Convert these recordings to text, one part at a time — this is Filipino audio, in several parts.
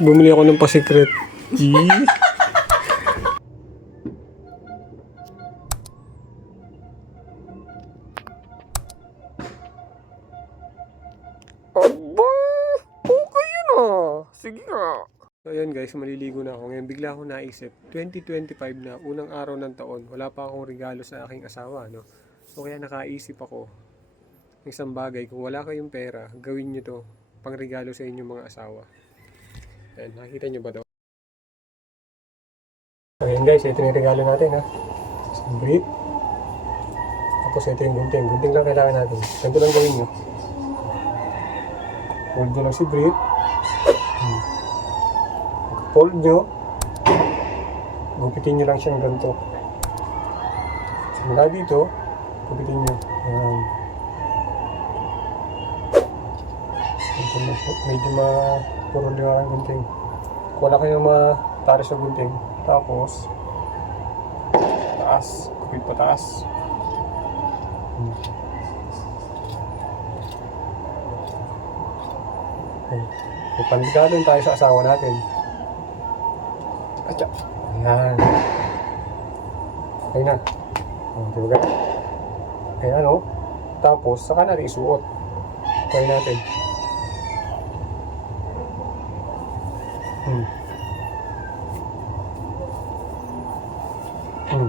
Bumili ako ng pa-secret. Gee. Aba! Okay yun ah. Sige nga. So ayun guys, maliligo na ako. Ngayon bigla akong naisip, 2025 na, unang araw ng taon, wala pa akong regalo sa aking asawa, no? So kaya nakaisip ako ng isang bagay, kung wala kayong pera, gawin nyo to, pang regalo sa inyong mga asawa. Ayan, nakikita nyo ba to? So ayan guys, ito yung regalo natin ha. Isang brief. Tapos ito yung gunting. Gunting lang kailangan natin. Ganito lang gawin nyo. Hold nyo lang si brief. Fold nyo. Gupitin nyo lang siyang ganito. Simula dito, gupitin nyo. Ayan. Medyo puro lang ang gunting. Kung wala kayong matari sa gunting. Tapos, taas. Gupit pa taas. Okay. Panligalin tayo sa asawa natin. Atya. Ayan. Okay na. Diba? Ayan o. Tapos, saka natin isuot. Try natin.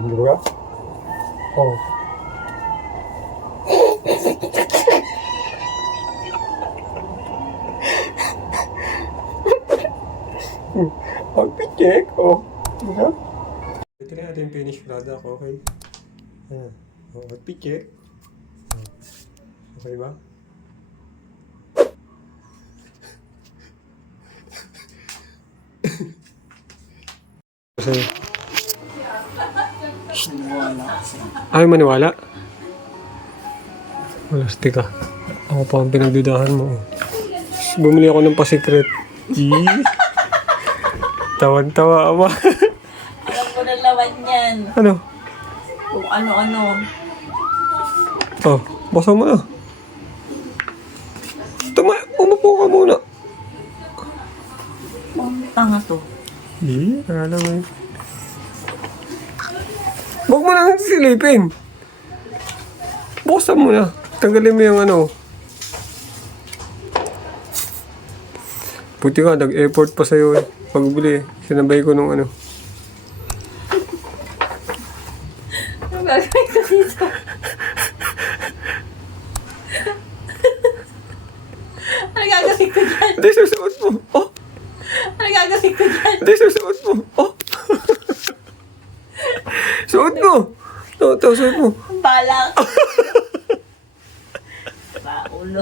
Diba? Oh. Pag-check, oh. Diba? Ito na natin yung finished product, okay? Ayan. Oh, pag-check. Okay ba? Kasi... Ay, maniwala? Malastik ka. Ako pa ang pinagdudahan mo. Bumili ako ng pa-secret. Tawan-tawa ama. Alam ko na laman yan. Ano? Kung ano-ano. Oh, basa mo na. Umupo ka muna. Ang tanga to. Akala mo yun. Huwag mo nang silipin. Buksan mo na. Tanggalin mo yung ano. Puti ka, nag-effort pa sa'yo eh. Pagbili, sinabay ko nung ano. Ano gagawin ko dito? Ano gagawin ko dyan? Hindi, susuot mo. Oh! Ano gagawin ko dyan? Hindi, susuot mo. Oh! Suot mo! Suot mo. Balak. Paulo.